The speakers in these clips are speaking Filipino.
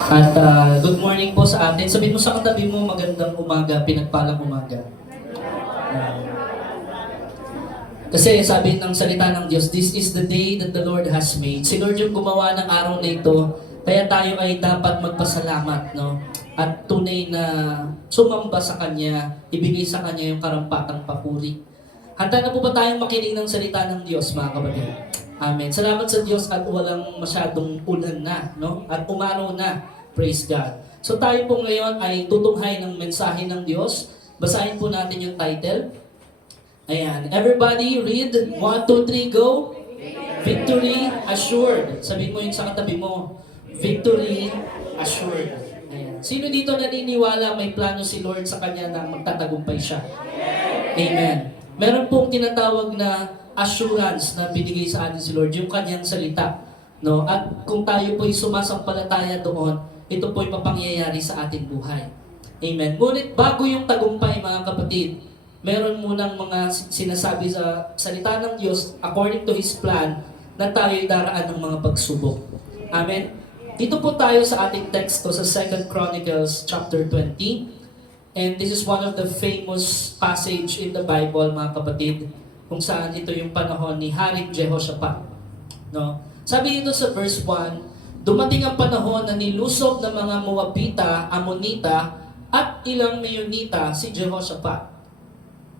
At good morning po sa atin. Sabihin mo sa katabi mo, magandang umaga, pinagpalang umaga. Ah, Kasi sabi ng salita ng Diyos, this is the day that the Lord has made. Si Lord yung gumawa ng araw na ito, kaya tayo ay dapat magpasalamat, no? At tunay na sumamba sa Kanya, ibigay sa Kanya yung karampatang papuri. Handa na po ba tayong makinig ng salita ng Diyos, mga kapatid? Amen. Salamat sa Diyos at walang masyadong ulan na, no? At umaraw na. Praise God. So tayo po ngayon ay tutunghay ng mensahe ng Diyos. Basahin po natin yung title. Ayan. Everybody read. 1, 2, 3, go. Victory assured. Sabihin mo yung sa katabi mo. Victory assured. Ayan. Sino dito naniniwala may plano si Lord sa kanya na magtatagumpay siya? Amen. Meron pong tinatawag na assurance na binigay sa atin si Lord, yung kanyang salita. No? At kung tayo po'y sumasampalataya doon, ito po'y mapangyayari sa ating buhay. Amen. Ngunit bago yung tagumpay, mga kapatid, meron munang mga sinasabi sa salita ng Diyos according to His plan na tayo'y daraan ng mga pagsubok. Amen. Dito po tayo sa ating teksto sa 2 Chronicles chapter 20. And this is one of the famous passage in the Bible, mga kapatid, kung saan ito yung panahon ni Haring Jehoshaphat. No? Sabi dito sa verse 1, dumating ang panahon na nilusob ng mga Moabita, Amonita, at ilang Meunita si Jehoshaphat.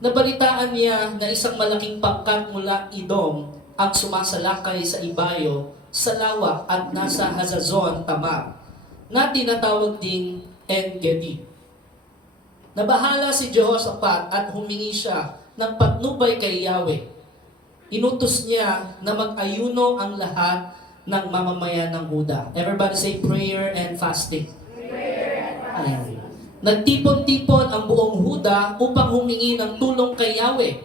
Nabalitaan niya na isang malaking pangkat mula Edom ang sumasalakay sa ibayo, sa Lawa at nasa Hazazon Tamar, na tinatawag ding En-Gedi. Nabahala si Jehoshaphat at humingi siya ng patnubay kay Yahweh. Inutos niya na mag-ayuno ang lahat ng mamamayan ng Huda. Everybody say prayer and fasting. Ayan. Nagtipon-tipon ang buong Huda upang humingi ng tulong kay Yahweh.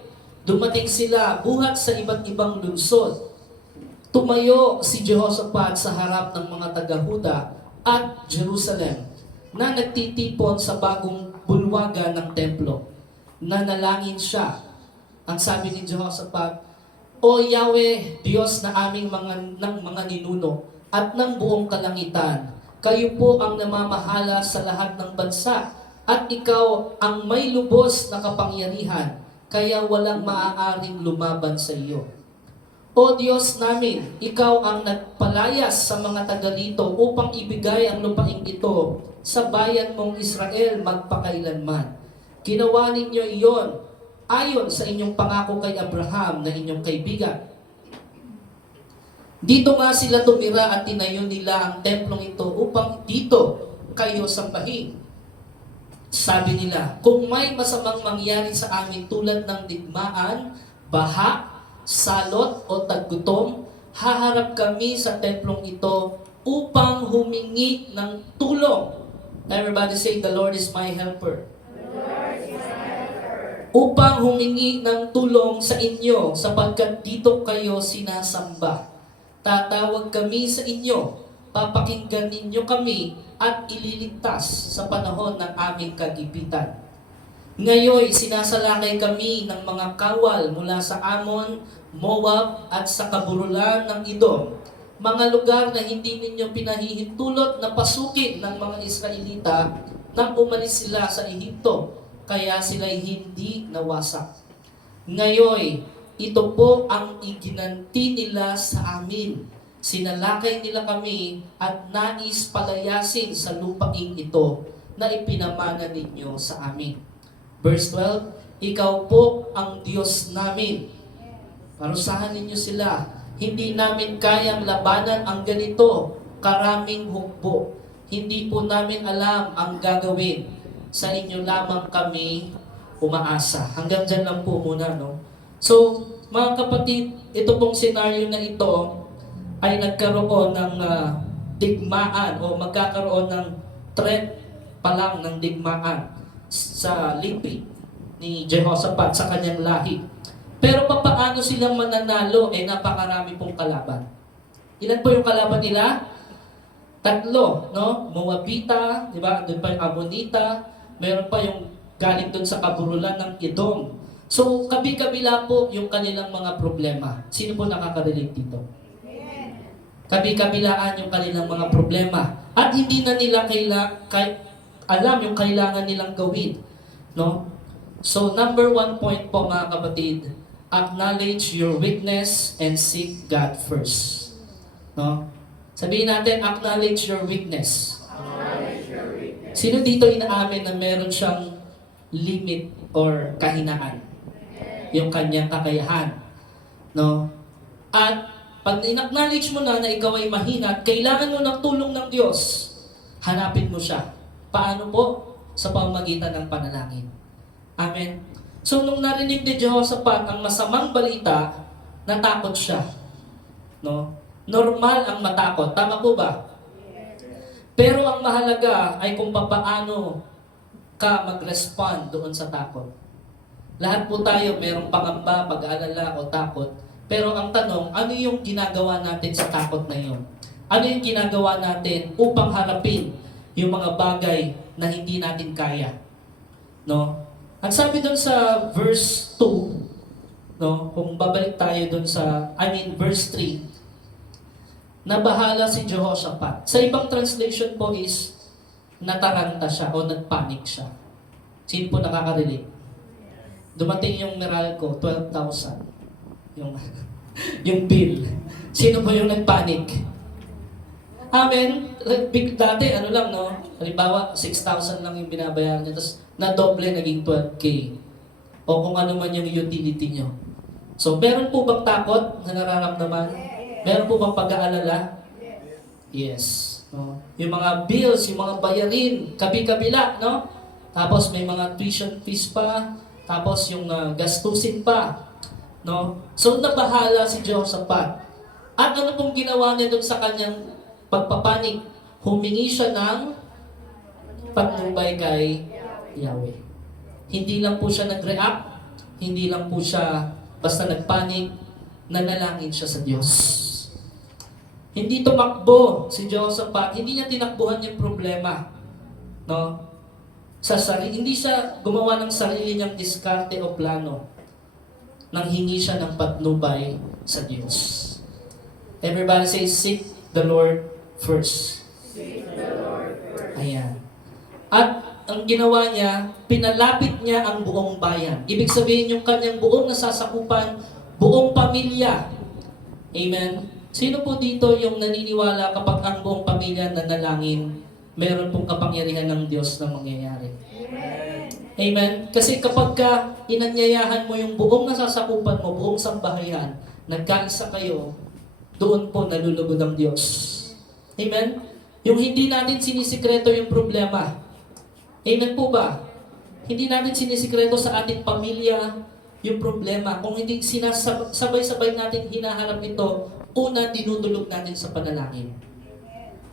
Dumating sila buhat sa iba't ibang lungsod. Tumayo si Jehoshaphat sa harap ng mga taga-Huda at Jerusalem na nagtitipon sa bagong bulwagan ng templo. Nanalangin siya. Ang sabi ni Jehoshaphat, O Yahweh, Diyos na aming ng mga ninuno at ng buong kalangitan, kayo po ang namamahala sa lahat ng bansa at ikaw ang may lubos na kapangyarihan, kaya walang maaaring lumaban sa iyo. O Diyos namin, ikaw ang nagpalayas sa mga taga rito upang ibigay ang lupaing ito sa bayan mong Israel magpakailanman. Ginawa ninyo iyon ayon sa inyong pangako kay Abraham na inyong kaibigan. Dito nga sila tumira at tinayo nila ang templong ito upang dito kayo sambahin. Sabi nila, kung may masamang mangyari sa amin tulad ng digmaan, baha, salot o taggutom, haharap kami sa templong ito upang humingi ng tulong. Everybody say, the Lord is my helper. Upang humingi ng tulong sa inyo sapagkat dito kayo sinasamba. Tatawag kami sa inyo, papakinggan ninyo kami at ililigtas sa panahon ng aming kagipitan. Ngayon, sinasalakay kami ng mga kawal mula sa Ammon, Moab at sa kaburulan ng Edom, mga lugar na hindi ninyo pinahihintulot na pasukin ng mga Israelita nang umalis sila sa Ehipto, kaya sila'y hindi nawasak. Ngayon, ito po ang iginanti nila sa amin. Sinalakay nila kami at nais palayasin sa lupaing ito na ipinamana ninyo sa amin. Verse 12, ikaw po ang Diyos namin. Parusahan ninyo sila. Hindi namin kayang labanan ang ganito, karaming hukbo. Hindi po namin alam ang gagawin. Sa inyo lamang kami umaasa. Hanggang dyan lang po muna, no? So, mga kapatid, ito pong senaryo na ito ay nagkaroon ng digmaan o magkakaroon ng threat pa lang ng digmaan sa lipi ni Jehoshaphat sa kanyang lahi. Pero papaano silang mananalo? Napakarami pong kalaban. Ilan po yung kalaban nila? Tatlo, no? Moabita, di ba? Doon pa yung Amonita, meron pa yung galing doon sa kaburulan ng Edom. So, kabi-kabila po yung kanilang mga problema. Sino po nakaka-relate dito? Kabi-kabilaan yung kanilang mga problema. At hindi na nila alam yung kailangan nilang gawin. No? So, number 1 point po mga kapatid, acknowledge your weakness and seek God first. No? Sabihin natin, acknowledge your weakness. Sino dito inaamin na meron siyang limit or kahinaan? Yung kanyang kakayahan. No? At pag in-acknowledge mo na ikaw ay mahina at kailangan mo ng tulong ng Diyos, hanapin mo siya. Paano po? Sa pamamagitan ng panalangin. Amen. So nung narinig ni Jehoshaphat ang masamang balita, natakot siya. No? Normal ang matakot. Tama po ba? Pero ang mahalaga ay kung paano ka mag-respond doon sa takot. Lahat po tayo mayroong pangamba, pag-aalala o takot. Pero ang tanong, ano yung ginagawa natin sa takot na yun? Ano yung ginagawa natin upang harapin yung mga bagay na hindi natin kaya? No? Ang sabi doon sa verse 2, no, kung babalik tayo doon sa, verse 3, nabahala si Jehoshaphat. Sa ibang translation po is, nataranta siya o nagpanic siya. Sino po nakaka-relate? Dumating yung Meralco, 12,000. Yung bill. Sino po yung nagpanic? Amen. Dati, no? Halimbawa, 6,000 lang yung binabayaran niya. Tapos, na-doble, naging 12K. O kung ano man yung utility nyo. So, meron po bang takot na nararamdaman? Meron po bang pag-aalala? Yes. No? Yung mga bills, yung mga bayarin, kabi-kabila, no? Tapos, may mga tuition fees pa. Tapos, yung gastusin pa. No? So, nabahala si Jehoshaphat. At ano pong ginawa niya doon sa kanyang pagpapanik? Humingi siya ng patnubay kay Yahweh. Hindi lang po siya nag-react, hindi lang po siya basta nagpanik, nanalangin siya sa Diyos. Hindi tumakbo si Jehoshaphat, hindi niya tinakbuhan yung problema. No? Hindi siya gumawa ng sarili niyang diskarte o plano nang hingi siya ng patnubay sa Diyos. Everybody say, seek the Lord first. Seek the Lord first. Ayan. At ang ginawa niya, pinalapit niya ang buong bayan. Ibig sabihin yung kanyang buong nasasakupan, buong pamilya. Amen? Sino po dito yung naniniwala kapag ang buong pamilya nanalangin, meron pong kapangyarihan ng Diyos na mangyayari? Amen? Amen? Kasi kapag inanyayahan mo yung buong nasasakupan mo, buong sambahayan, nagkaisa kayo, doon po nalulugod ang Diyos. Amen? Yung hindi natin sinisikreto yung problema. Amen po ba? Hindi natin sinisikreto sa ating pamilya yung problema. Kung hindi sabay-sabay natin hinaharap ito, una, dinudulog natin sa panalangin.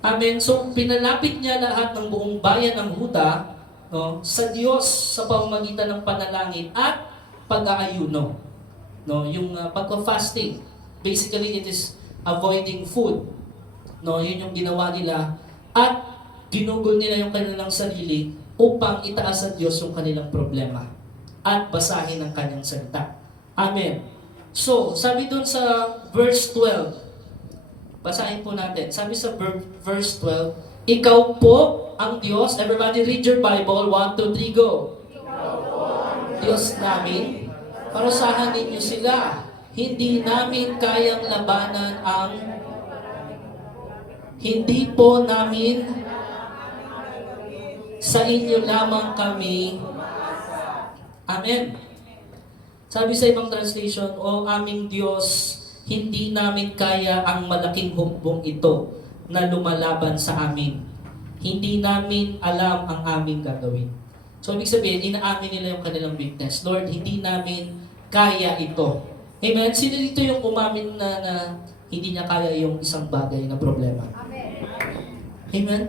Amen. So, pinalapit niya lahat ng buong bayan ng Huda, no, sa Diyos sa pamamagitan ng panalangin at pag-aayuno. No, yung pagpa-fasting. Basically, it is avoiding food. No, yun yung ginawa nila. At ginugol nila yung kanilang sarili upang itaas sa Diyos yung kanilang problema at basahin ang kanyang salita. Amen. So, sabi dun sa verse 12, basahin po natin. Sabi sa verse 12, ikaw po ang Diyos. Everybody read your Bible. 1, 2, 3, go. Diyos namin, parusahan ninyo sila. Hindi namin kayang labanan hindi po namin sa inyo lamang kami. Amen. Sabi sa ibang translation, O aming Diyos, hindi namin kaya ang malaking hukbong ito na lumalaban sa amin. Hindi namin alam ang aming gagawin. So, ibig sabihin, inaamin nila yung kanilang weakness. Lord, hindi namin kaya ito. Amen? Sino dito yung umamin na hindi niya kaya yung isang bagay na problema? Amen. Amen?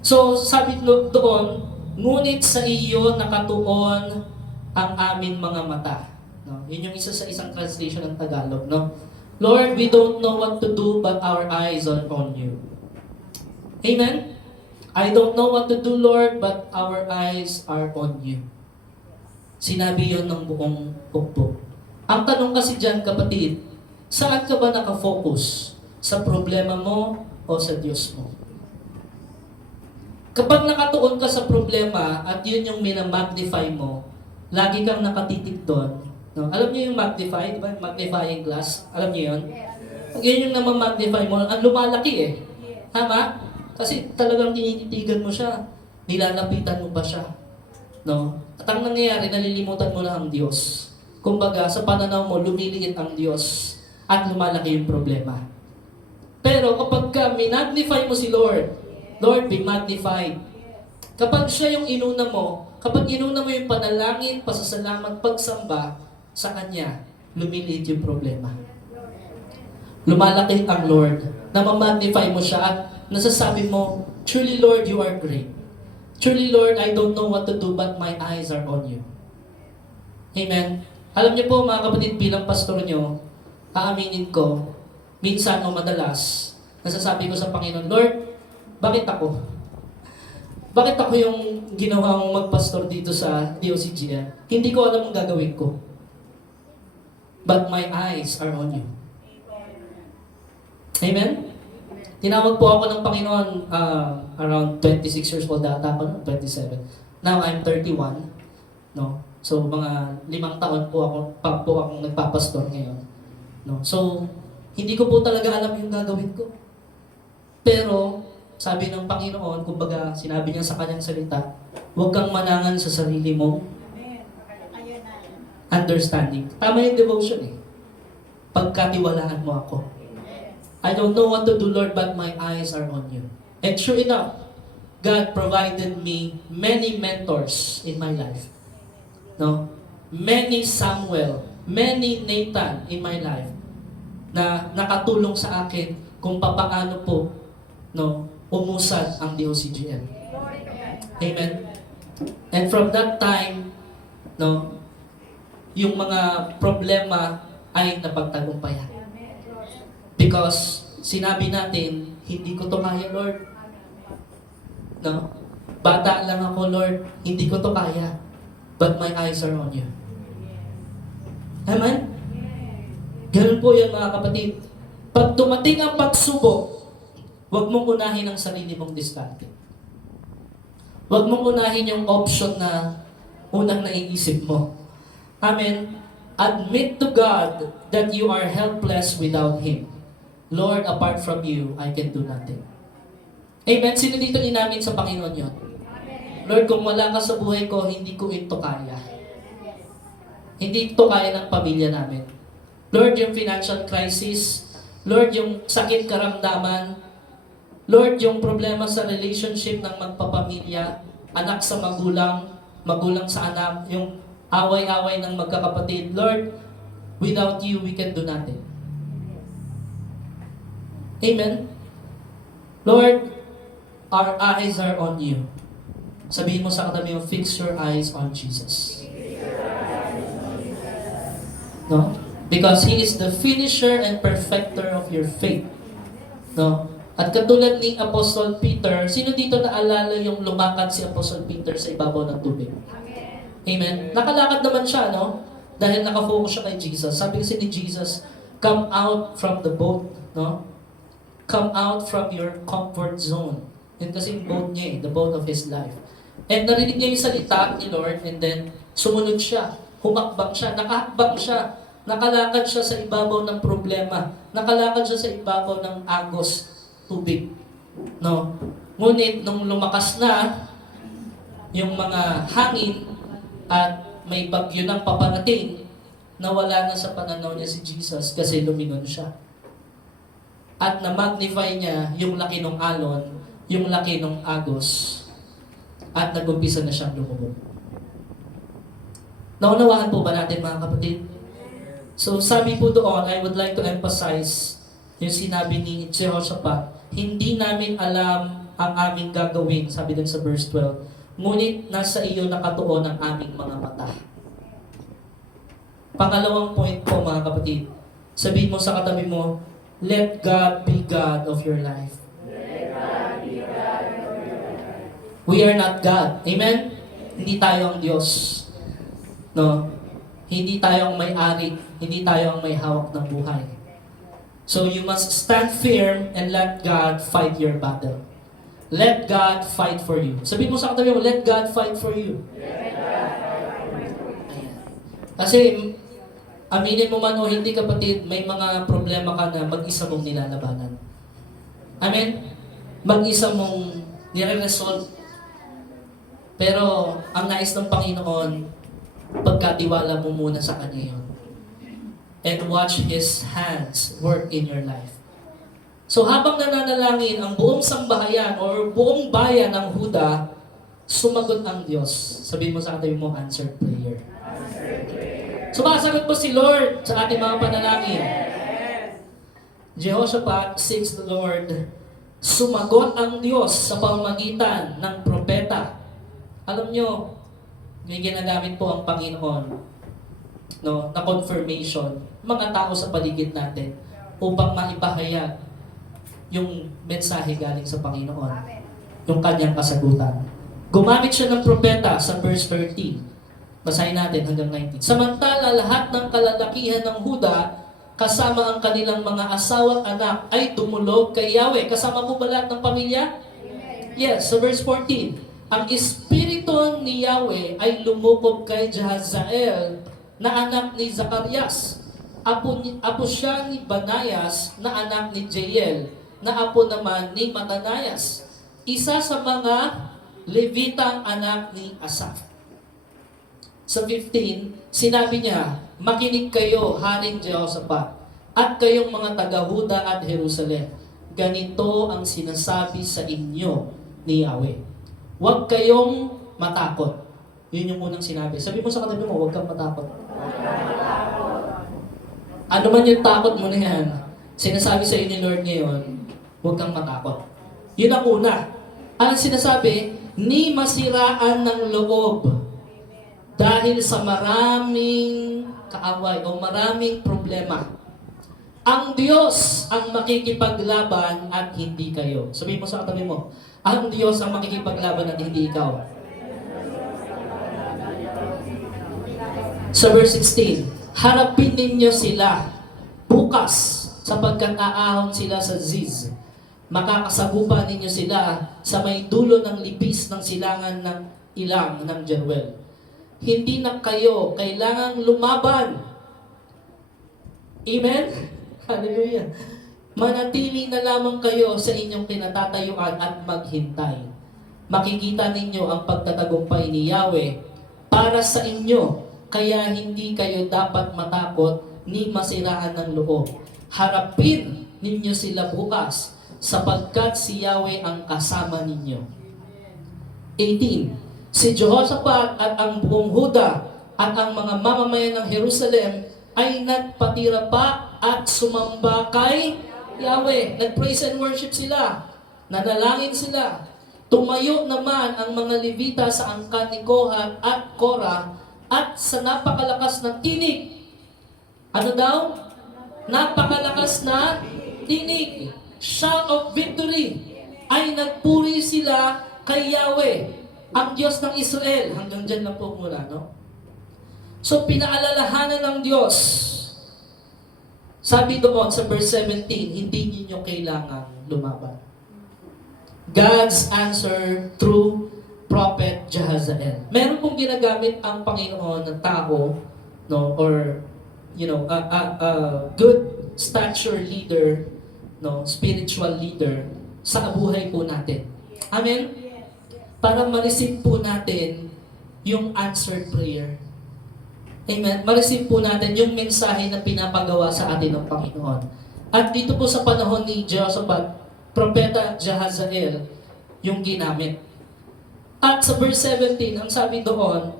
So, sabi doon, ngunit sa iyo nakatuon ang aming mga mata. No? Yun yung isa sa isang translation ng Tagalog. No? Lord, we don't know what to do, but our eyes are on you. Amen? I don't know what to do, Lord, but our eyes are on you. Sinabi yon ng buong hukbo. Ang tanong kasi dyan, kapatid, saan ka ba nakafocus? Sa problema mo o sa Diyos mo? Kapag nakatuon ka sa problema at yun yung minamagnify mo, lagi kang nakatitig doon. No? Alam niyo yung magnify, di ba? Magnifying glass. Alam niyo yun? Yun yung namamagnify mo, ang lumalaki eh. Tama? Kasi talagang tinititigan mo siya. Nilalapitan mo pa siya. No? At ang nangyayari, nalilimutan mo na ang Diyos. Kumbaga, sa pananaw mo, lumiliit ang Diyos at lumalaki yung problema. Pero kapag ka minagnify mo si Lord, Lord, be magnified. Kapag siya yung inuna mo, kapag inuna mo yung panalangin, pasasalamat, pagsamba sa Kanya, lumiliit yung problema. Lumalaki ang Lord, namamagnify mo siya at nasasabi mo, truly Lord, you are great. Truly Lord, I don't know what to do but my eyes are on you. Amen. Alam niyo po mga kapatid, bilang pastor niyo, aaminin ko, minsan o madalas, nasasabi ko sa Panginoon, Lord, bakit ako? Bakit ako yung ginawa mong magpastor dito sa DOCGN? Hindi ko alam ang gagawin ko. But my eyes are on you. Amen? Tinawag po ako ng Panginoon around 26 years old data ako, no? 27. Now I'm 31. No? So mga 5 taon po akong nagpapastor ngayon. No? So hindi ko po talaga alam yung gagawin ko. Pero sabi ng Panginoon, kumbaga sinabi niya sa kanyang salita, huwag kang manangan sa sarili mong understanding. Tama yung devotion eh. Pagkatiwalaan mo ako. I don't know what to do, Lord, but my eyes are on you. And sure enough, God provided me many mentors in my life. No? Many Samuel, many Nathan in my life na nakatulong sa akin kung papaano po umusad ang DOCGN. Amen. And from that time, yung mga problema ay napagtagumpayan. Because sinabi natin, hindi ko to kaya, Lord. No? Bata lang ako, Lord. Hindi ko to kaya. But my eyes are on you. Amen? Ganun po yan, mga kapatid. Pag dumating ang pagsubok, huwag mong unahin ang sarili mong diskarte. Huwag mong unahin yung option na unang naiisip mo. Amen? Admit to God that you are helpless without Him. Lord, apart from you, I can do nothing. Amen? Sino dito inamin sa Panginoon yun? Lord, kung wala ka sa buhay ko, hindi ko ito kaya. Hindi ito kaya ng pamilya namin. Lord, yung financial crisis, Lord, yung sakit karamdaman, Lord, yung problema sa relationship ng magpapamilya, anak sa magulang, magulang sa anak, yung away-away ng magkakapatid. Lord, without you, we can do nothing. Amen? Lord, our eyes are on you. Sabihin mo sa katabi mo, fix your eyes on Jesus. No? Because He is the finisher and perfecter of your faith. No? At katulad ni Apostle Peter, sino dito naalala yung lumakad si Apostle Peter sa ibabaw ng tubig? Amen? Nakalakad naman siya, no? Dahil nakafocus siya kay Jesus. Sabi kasi ni Jesus, come out from the boat, no? Come out from your comfort zone. Yun kasi yung boat niya eh, the boat of His life. And narinig niya yung salita ni Lord, and then sumunod siya, humakbang siya, nakahakbang siya, nakalakad siya sa ibabaw ng problema, nakalakad siya sa ibabaw ng agos, tubig. No? Ngunit nung lumakas na yung mga hangin at may bagyo ng paparating, nawala na sa pananaw niya si Jesus kasi lumingon siya. At na-magnify niya yung laki ng alon, yung laki ng agos, at nag-umpisa na siyang lumubog. Naunawaan po ba natin mga kapatid? So sabi po doon, I would like to emphasize yung sinabi ni Jehoshaphat, hindi namin alam ang aming gagawin, sabi dun sa verse 12, ngunit nasa iyo nakatuon ang aming mga mata. Pangalawang point po mga kapatid, sabihin mo sa katabi mo, let God be God of your life. Let God be God of your life. We are not God. Amen? Hindi tayo ang Diyos. No? Hindi tayo ang may-ari. Hindi tayo ang may hawak ng buhay. So you must stand firm and let God fight your battle. Let God fight for you. Sabihin mo sa katabi mo, let God fight for you. Kasi, aminin mo man o hindi kapatid, may mga problema ka na mag-isa mong nilalabanan. Amen? Mag-isa mong nire-resolve. Pero, ang nais ng Panginoon, pagkatiwala mo muna sa Kanya yun. And watch His hands work in your life. So habang nananalangin ang buong sambahayan or buong bayan ng Huda, sumagot ang Diyos. Sabihin mo sa katabi mo, answered prayer. Sumasagot po si Lord sa ating mga panalangin. Jehoshaphat seeks the Lord. Sumagot ang Diyos sa pamamagitan ng propeta. Alam nyo, may ginagamit po ang Panginoon, no, na confirmation, mga tao sa paligid natin upang maipahayag yung mensahe galing sa Panginoon, yung kanyang kasagutan. Gumamit siya ng propeta sa verse 13. Basahin natin hanggang 19. Samantala, lahat ng kalalakihan ng Huda, kasama ang kanilang mga asawa at anak, ay dumulog kay Yahweh. Kasama po ba lahat ng pamilya? Yes, sa verse 14. Ang espiritu ni Yahweh ay lumukob kay Jahaziel na anak ni Zacarias. Apo siya ni Banayas na anak ni Jael, na apo naman ni Matanayas, isa sa mga Levitang anak ni Asaph. Sa 15, sinabi niya, makinig kayo, Haring Jehoshaphat, at kayong mga taga-Huda at Jerusalem. Ganito ang sinasabi sa inyo ni Yahweh. Huwag kayong matakot. Yun yung unang sinabi. Sabi mo sa katabi mo, huwag kang matakot. Ano man yung takot mo na yan, sinasabi sa inyo ni Lord ngayon, huwag kang matakot. Yun ang una. Ang sinasabi, ni masiraan ng loob dahil sa maraming kaaway o maraming problema. Ang Diyos ang makikipaglaban at hindi kayo. Sabihin mo sa katabi mo, ang Diyos ang makikipaglaban at hindi ikaw. Sa verse 16, harapin ninyo sila bukas sapagkat aahon sila sa Ziz. Makakasagupa ninyo sila sa may dulo ng libis ng silangan ng ilang ng Jeruel. Hindi na kayo kailangang lumaban. Amen? Hallelujah. Manatili na lamang kayo sa inyong kinatatayuan at maghintay. Makikita ninyo ang pagtatagumpay ni Yahweh para sa inyo, kaya hindi kayo dapat matakot ni masiraan ng loob. Harapin ninyo sila bukas, sapagkat si Yahweh ang kasama ninyo. 18. Si Jehoshaphat at ang buong Huda at ang mga mamamayan ng Jerusalem ay nagpatira pa at sumamba kay Yahweh. Nag-praise and worship sila. Nanalangin sila. Tumayo naman ang mga Levita sa angkan ni Kohat at Korah at sa napakalakas na tinig. Ano daw? Napakalakas na tinig. Shout of victory. Ay nagpuri sila kay Yahweh, ang Diyos ng Israel. Hanggang dyan lang po muna, no? So, pinaalalahanan ng Diyos. Sabi doon sa verse 17, hindi niyo kailangan lumaban. God's answer through Prophet Jahaziel. Meron pong ginagamit ang Panginoon ng tao, no, or a good stature leader, no, spiritual leader sa buhay po natin. Amen? Para ma-receive po natin yung answered prayer. Amen. Ma-receive po natin yung mensahe na pinapagawa sa atin ng Panginoon. At dito po sa panahon ni Jehoshaphat, Propeta Jahaziel, yung ginamit. At sa verse 17, ang sabi doon,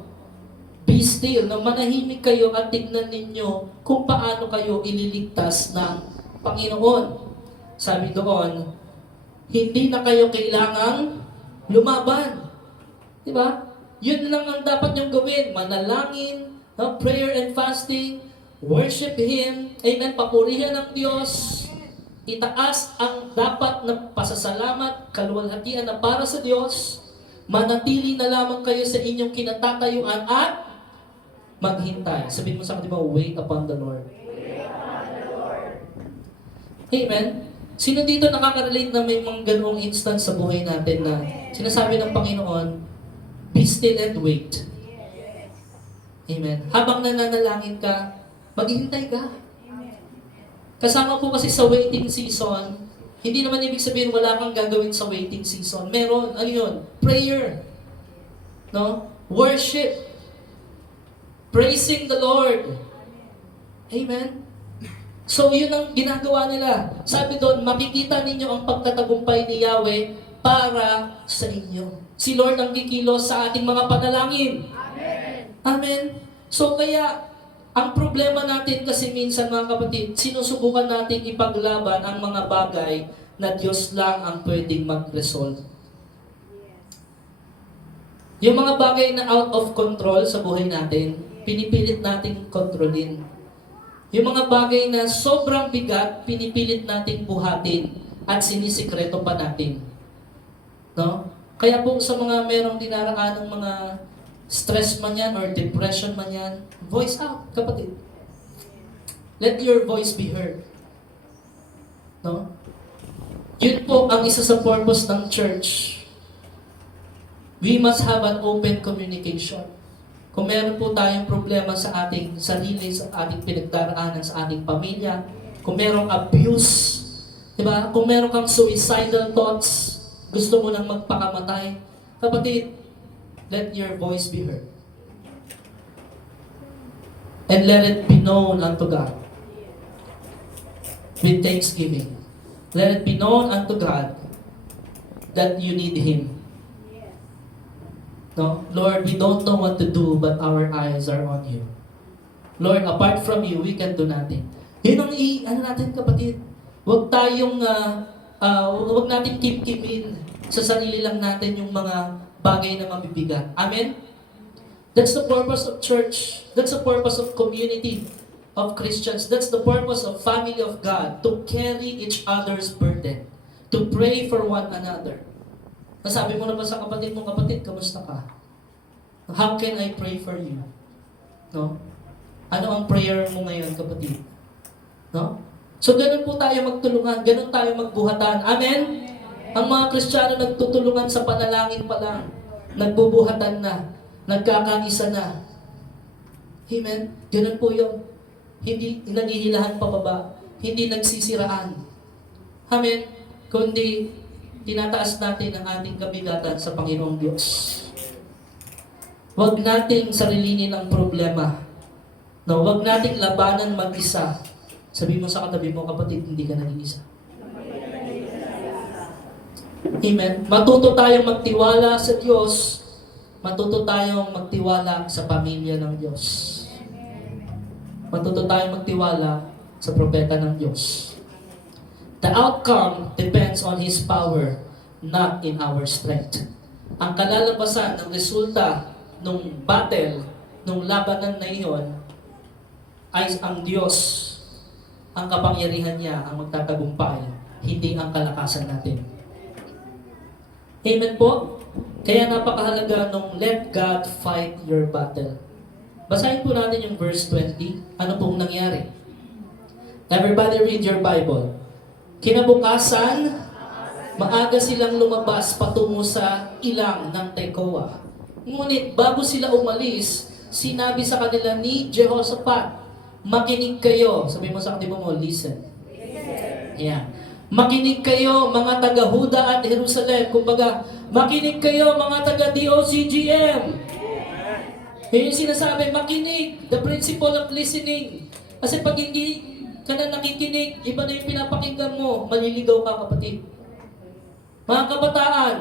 be still, na manahimik kayo at tignan ninyo kung paano kayo ililigtas ng Panginoon. Sabi doon, hindi na kayo kailangang lumaban. Diba? Yun lang ang dapat nyong gawin. Manalangin, prayer and fasting, worship Him, amen, papurihan ng Diyos, itaas ang dapat na pasasalamat, kaluwalhatian na para sa Diyos, manatili na lamang kayo sa inyong kinatatayuan at maghintay. Sabihin mo sa kanila, wait upon the Lord. Amen. Sino dito nakaka-relate na may mga ganoong instance sa buhay natin na sinasabi ng Panginoon, be still and wait. Amen. Habang nananalangin ka, maghihintay ka. Kasama po kasi sa waiting season, hindi naman ibig sabihin wala kang gagawin sa waiting season. Meron, ano yun? Prayer. No? Worship. Praising the Lord. Amen. So, yun ang ginagawa nila. Sabi doon, makikita ninyo ang pagtatagumpay ni Yahweh para sa inyo. Si Lord ang kikilos sa ating mga panalangin. Amen. Amen. So, kaya, ang problema natin kasi minsan mga kapatid, sinusubukan natin ipaglaban ang mga bagay na Diyos lang ang pwedeng mag-resolve. Yung mga bagay na out of control sa buhay natin, pinipilit nating kontrolin. Yung mga bagay na sobrang bigat, pinipilit nating buhatin at sinisikreto pa natin. No? Kaya po sa mga merong dinaraan ng mga stress man yan or depression man yan, voice out, kapatid. Let your voice be heard. No? Yun po ang isa sa purpose ng church. We must have an open communication. Kung meron po tayong problema sa ating sarili, sa ating pinagdaraanan, sa ating pamilya, kung merong abuse, di ba? Kung meron kang suicidal thoughts, gusto mo nang magpakamatay, kapatid, let your voice be heard. And let it be known unto God. With thanksgiving. Let it be known unto God that you need Him. No? Lord, we don't know what to do, but our eyes are on you. Lord, apart from you, we can do nothing. Yun ang ano natin, kapatid. Huwag tayong, huwag natin kim-kimin sa sarili lang natin yung mga bagay na mabibigat. Amen? That's the purpose of church. That's the purpose of community of Christians. That's the purpose of family of God, to carry each other's burden, to pray for one another. Nasabi mo na ba sa kapatid mo, kapatid, kamusta ka? How can I pray for you? No? Ano ang prayer mo ngayon, kapatid? No? So, ganun po tayo magtulungan, ganun tayo magbuhatan. Amen? Ang mga Kristiyano nagtutulungan sa panalangin pa lang. Nagbubuhatan na. Nagkakaisa na. Amen? Ganun po yun. Hindi naghihilahan pababa. Hindi nagsisiraan. Amen? Kundi tinataas natin ang ating kabigatan sa Panginoong Diyos. Huwag nating sarilinin ang problema. No, huwag nating labanan mag-isa. Sabi mo sa katabi mo, kapatid, hindi ka nag-iisa. Amen. Matuto tayong magtiwala sa Diyos. Matuto tayong magtiwala sa pamilya ng Diyos. Matuto tayong magtiwala sa propeta ng Diyos. The outcome depends on His power, not in our strength. Ang kalalabasan ng resulta nung battle, nung labanan na iyon, ay ang Diyos, ang kapangyarihan niya ang magtatagumpay, hindi ang kalakasan natin. Amen po? Kaya napakahalaga nung let God fight your battle. Basahin po natin yung verse 20. Ano pong nangyari? Everybody read your Bible. Kinabukasan, maaga silang lumabas patungo sa ilang ng Tekoa. Ngunit bago sila umalis, sinabi sa kanila ni Jehoshaphat, makinig kayo. Sabi mo sa kanila mo, listen. Yeah. Makinig kayo mga taga-Huda at Jerusalem. Kumbaga, makinig kayo mga taga-DOCGM. Yun yung sinasabi, makinig. The principle of listening. Kasi pag hindi ka na nakikinig, iba na yung pinapakinggan mo, maliligaw ka, kapatid. Mga kabataan,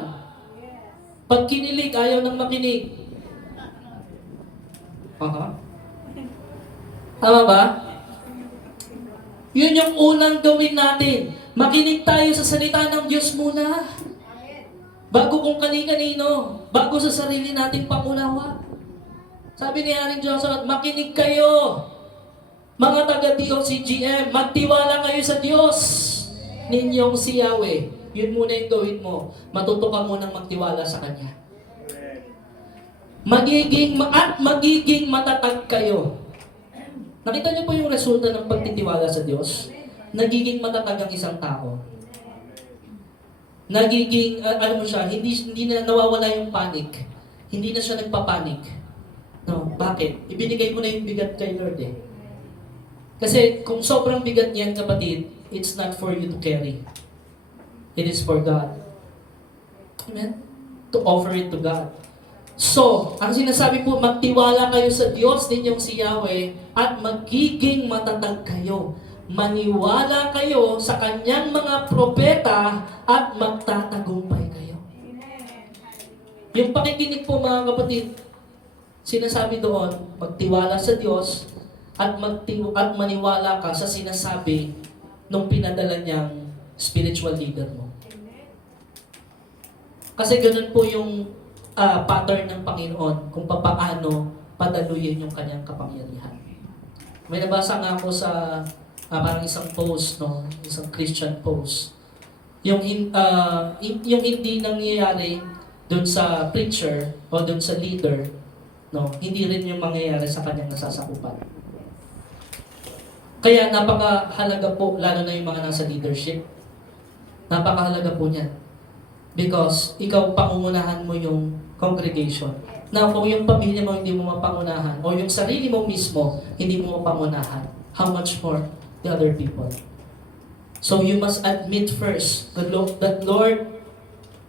pag kinilig, ayaw nang makinig. Tama ba? Yun yung unang gawin natin. Makinig tayo sa salita ng Diyos muna. Bago kung kani-kanino, bago sa sarili nating pangunawa. Sabi ni Haring Joseph, makinig kayo. Mga taga-DOCGM, magtiwala kayo sa Diyos ninyong si Yahweh. Yun muna yung gawin mo. Matuto ka munang magtiwala sa Kanya. Magiging matatag kayo. Nakita niyo po yung resulta ng pagtitiwala sa Diyos? Nagiging matatag ang isang tao. nagiging, alam mo siya, hindi na nawawala yung panic. Hindi na siya nagpapanik. No, bakit? Ibinigay mo na yung bigat kay Lord eh. Kasi kung sobrang bigat niyan, kapatid, it's not for you to carry. It is for God. Amen? To offer it to God. So, ang sinasabi po, magtiwala kayo sa Diyos ninyong si Yahweh at magiging matatag kayo. Maniwala kayo sa kanyang mga propeta at magtatagumpay kayo. Yung pakikinig po mga kapatid, sinasabi doon, magtiwala sa Diyos at maniwala ka sa sinasabi nung pinadala niyang spiritual leader mo. Kasi ganun po yung pattern ng Panginoon kung papaano padaluyin yung kanyang kapangyarihan. May nabasa nga ako sa parang isang post, no? Isang Christian post. Yung hindi nangyayari doon sa preacher o doon sa leader, no? Hindi rin yung mangyayari sa kanyang nasasakupan. Kaya napakahalaga po, lalo na yung mga nasa leadership, napakahalaga po niyan. Because ikaw pangungunahan mo yung congregation. Now, kung yung pamilya mo hindi mo mapangunahan, o yung sarili mo mismo hindi mo mapangunahan, how much more the other people? So you must admit first that Lord,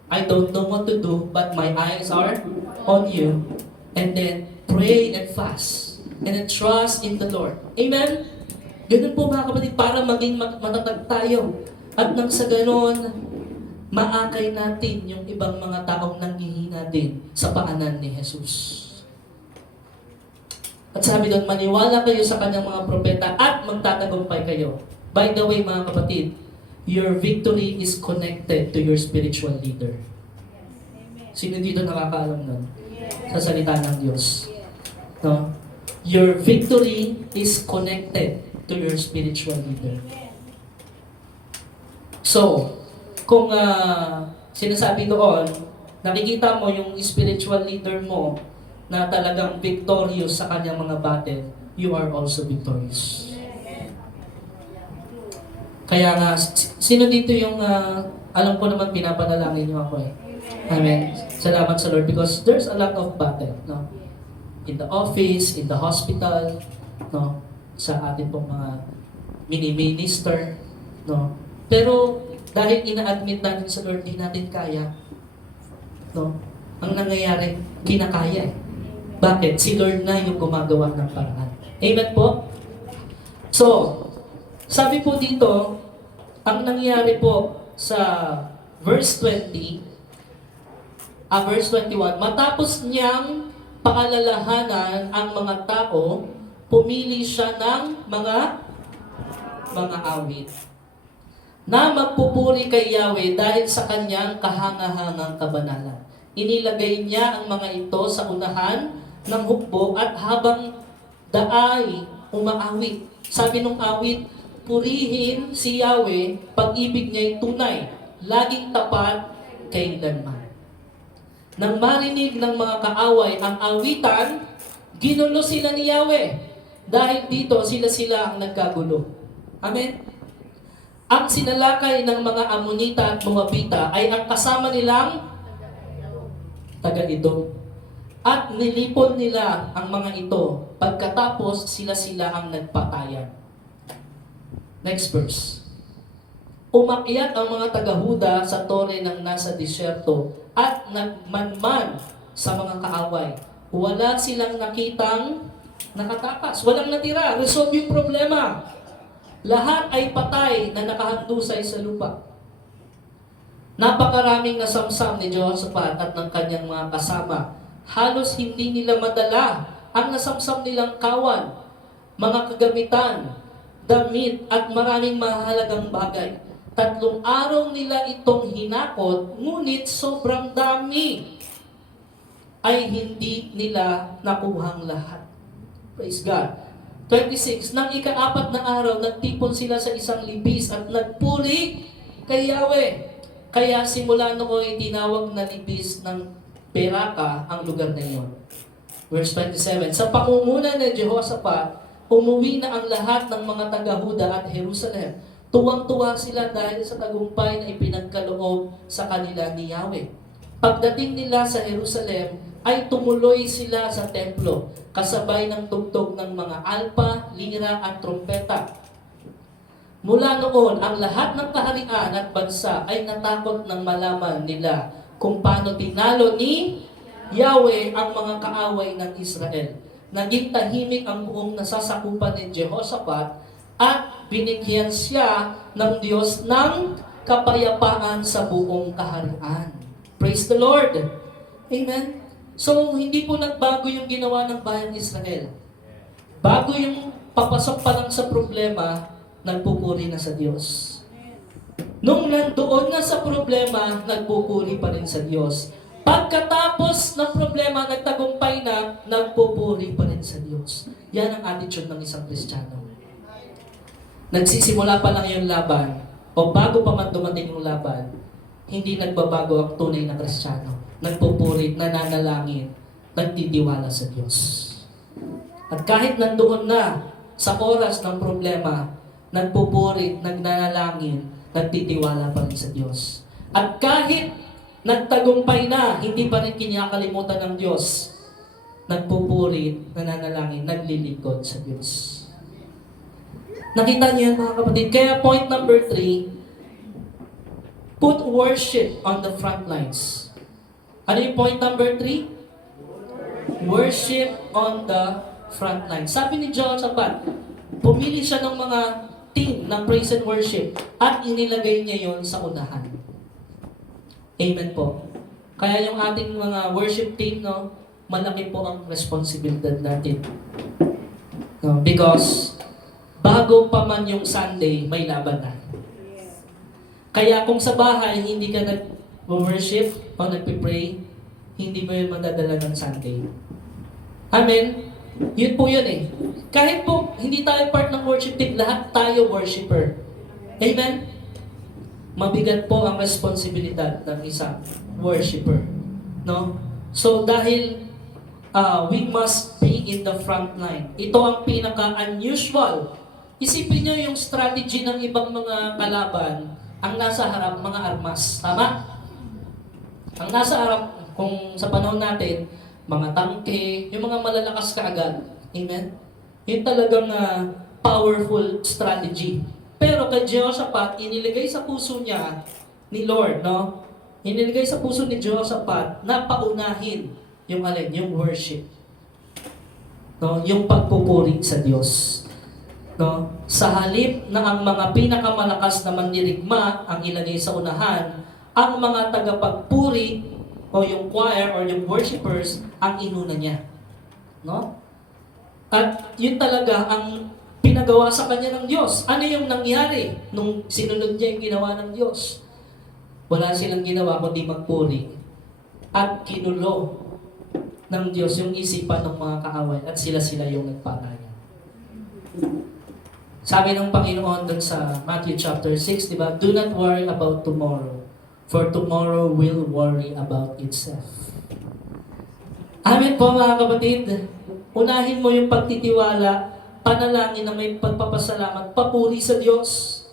I don't know what to do, but my eyes are on you. And then pray and fast. And then trust in the Lord. Amen? Ganun po mga kapatid, para maging matatag tayo. At nang sa ganon, maakay natin yung ibang mga taong nanghihina din sa paanan ni Jesus. At sabi doon, maniwala kayo sa kanyang mga propeta at magtatagumpay kayo. By the way, mga kapatid, your victory is connected to your spiritual leader. Sino dito nakakaalam nun? Sa salita ng Diyos. No? Your victory is connected to your spiritual leader. So, kung sinasabi doon, nakikita mo yung spiritual leader mo na talagang victorious sa kanyang mga battle, you are also victorious. Kaya nga, sino dito yung, alam ko naman pinapanalangin niyo ako eh. Amen. Salamat sa Lord because there's a lot of battle, no? In the office, in the hospital, no? Sa ating pong mga mini-minister, no? Pero, dahil ina-admit natin sa Lord, di natin kaya. No? Ang nangyayari, kinakaya. Bakit? Si Lord na yung gumagawa ng paraan. Amen po? So, sabi po dito, ang nangyari po sa verse 20, verse 21, matapos niyang paalalahanan ang mga tao, pumili siya ng mga awit na magpupuri kay Yahweh dahil sa kanyang kahangahangang kabanalan. Inilagay niya ang mga ito sa unahan ng hukbo at habang daay umaawit. Sabi nung awit, purihin si Yahweh, pag-ibig niya'y tunay, laging tapat kailanman. Nang marinig ng mga kaaway ang awitan, ginulo sila ni Yahweh. Dahil dito, sila ang nagkagulo. Amen? Ang sinalakay ng mga Amonita at Moabita ay ang kasama nilang taga-Edom. At nilipon nila ang mga ito. Pagkatapos, sila ang nagpatayan. Next verse. Umakyat ang mga taga-Huda sa tore ng nasa disyerto at nagmanman sa mga kaaway. Wala silang nakitang nakatakas. Walang natira. Resolve yung problema. Lahat ay patay na nakahandusay sa lupa. Napakaraming nasamsam ni Jehoshaphat at ng kanyang mga kasama. Halos hindi nila madala ang nasamsam nilang kawan, mga kagamitan, damit at maraming mahalagang bagay. 3 araw nila itong hinakot, ngunit sobrang dami ay hindi nila nakuhang lahat. Praise God. 26, nang ika-4 na araw, nagtipon sila sa isang libis at nagpuri kay Yahweh. Kaya simula nooy tinawag na libis ng Beraka ang lugar na iyon. Verse 27, sa pangunguna ni Jehoshaphat, umuwi na ang lahat ng mga taga-Huda at Jerusalem. Tuwang-tuwa sila dahil sa tagumpay na ipinagkaloob sa kanila ni Yahweh. Pagdating nila sa Jerusalem, ay tumuloy sila sa templo, kasabay ng tugtog ng mga alpa, lira at trompeta. Mula noon, ang lahat ng kaharian at bansa ay natakot ng malaman nila kung paano tinalo ni Yahweh ang mga kaaway ng Israel. Naging tahimik ang buong nasasakupan ni Jehoshaphat at binigyan siya ng Diyos ng kapayapaan sa buong kaharian. Praise the Lord! Amen? So, hindi po nagbago yung ginawa ng bayang Israel. Bago yung papasok pa lang sa problema, nagpupuri na sa Diyos. Nung nandoon na sa problema, nagpupuri pa rin sa Diyos. Pagkatapos ng problema, nagtagumpay na, nagpupuri pa rin sa Diyos. Yan ang attitude ng isang Kristiyano. Nagsisimula pa lang yung laban, o bago pa man dumating yung laban, hindi nagbabago ang tunay na Kristiyano. Nagpupuri, nananalangin, nagtitiwala sa Diyos. At kahit nandoon na sa oras ng problema, nagpupuri, nagnanalangin, nagtitiwala pa rin sa Diyos. At kahit nagtagumpay na, hindi pa rin kinakalimutan ng Diyos, nagpupuri, nananalangin, naglilingkod sa Diyos. Nakita niyo yan mga kapatid? Kaya point number 3, put worship on the front lines. Ano yung point number 3? Worship on the front lines. Sabi ni Jehoshaphat, pumili siya ng mga team ng praise and worship at inilagay niya yon sa unahan. Amen po. Kaya yung ating mga worship team, no, malaki po ang responsibilidad natin. No, because bago pa man yung Sunday, may laban na. Kaya kung sa bahay, hindi ka nag-worship o nag-pray, hindi mo yun madadala ng Sunday. Amen? Yun po yun eh. Kahit po, hindi tayo part ng worship team, lahat tayo worshiper. Amen? Mabigat po ang responsibilidad ng isang worshiper. No? So dahil we must be in the front line. Ito ang pinaka-unusual. Isipin nyo yung strategy ng ibang mga kalaban, ang nasa harap, mga armas. Tama? Ang nasa harap, kung sa panahon natin, mga tangke, yung mga malalakas kaagad. Amen? Yung talagang powerful strategy. Pero kay Jehoshaphat, iniligay sa puso niya ni Lord, no? Iniligay sa puso ni Jehoshaphat na paunahin yung alin, yung worship. No? Yung pagpupuri sa Diyos. No? Sa halip na ang mga pinakamalakas na mandirigma ang ilagay sa unahan, ang mga tagapagpuri o yung choir or yung worshipers ang inuna niya. No? At yun talaga ang pinagawa sa kanya ng Diyos. Ano yung nangyari nung sinunod niya yung ginawa ng Diyos? Wala silang ginawa kundi magpuri. At kinulo ng Diyos yung isipan ng mga kaaway at sila-sila yung nagpataya. Sabi ng Panginoon dun sa Matthew chapter 6, di ba? Do not worry about tomorrow, for tomorrow will worry about itself. Amen po mga kapatid. Unahin mo yung pagtitiwala, panalangin na may pagpapasalamat, papuri sa Diyos.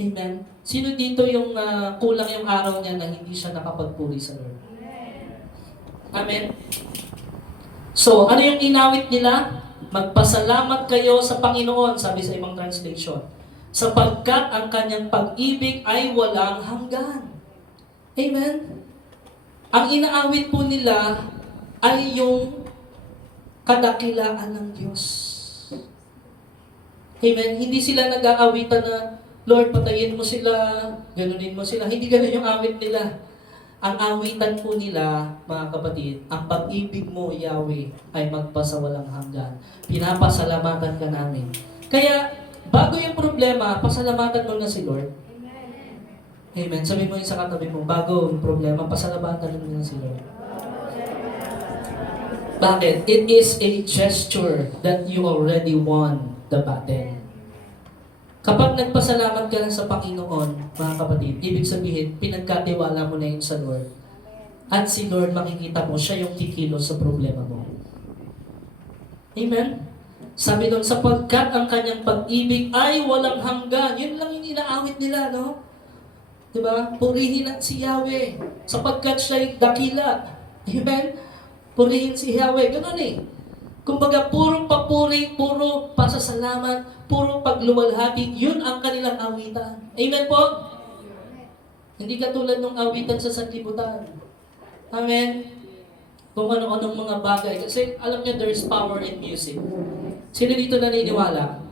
Amen. Sino dito yung kulang yung araw niya na hindi siya nakapagpuri sa Lord? Amen. So, ano yung inawit nila? Magpasalamat kayo sa Panginoon, sabi sa ibang translation, sapagkat ang kanyang pag-ibig ay walang hanggan. Amen? Ang inaawit po nila ay yung kadakilaan ng Diyos. Amen? Hindi sila nag-aawitan na, Lord, patayin mo sila, ganunin mo sila. Hindi ganun yung awit nila. Ang awitan po nila, mga kapatid, ang pag-ibig mo, Yahweh, ay magpasawalang hanggan. Pinapasalamatan ka namin. Kaya, bago yung problema, pasalamatan mo na si Lord. Amen. Sabi mo yung sa katabi mo, bago yung problema, pasalamatan mo na si Lord. Bakit? It is a gesture that you already won the battle. Kapag nagpasalamat ka lang sa Panginoon, mga kapatid, ibig sabihin, pinagkatiwala mo na yun sa Lord. At si Lord, makikita mo, siya yung kikilos sa problema mo. Amen? Sabi doon, sapagkat ang kanyang pag-ibig ay walang hanggan. Yun lang inaawit nila, no? Diba? Purihin at si Yahweh, sapagkat siya'y dakila. Amen? Purihin si Yahweh. Ganun eh. Kumbaga, puro papuri, puro pasasalamat, puro pagluwalhati, yun ang kanilang awitan. Amen po? Hindi katulad ng awitan sa sanlibutan. Amen? Kung ano-anong mga bagay. Kasi alam niyo, there's power in music. Sino dito naniniwala?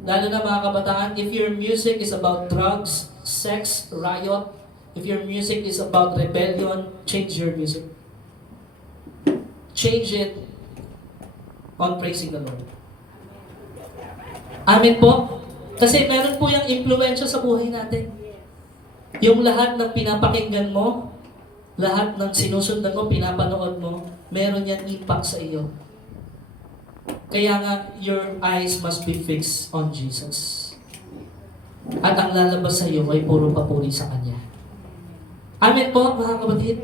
Lalo na mga kabataan, if your music is about drugs, sex, riot, if your music is about rebellion, change your music. Change it on praising the Lord. Amen po? Kasi meron po yung impluensya sa buhay natin. Yung lahat ng pinapakinggan mo, lahat ng sinusundan mo, pinapanood mo, meron yan impact sa iyo. Kaya nga, your eyes must be fixed on Jesus. At ang lalabas sa iyo ay puro papuri sa Kanya. Amen po, mga kapatid?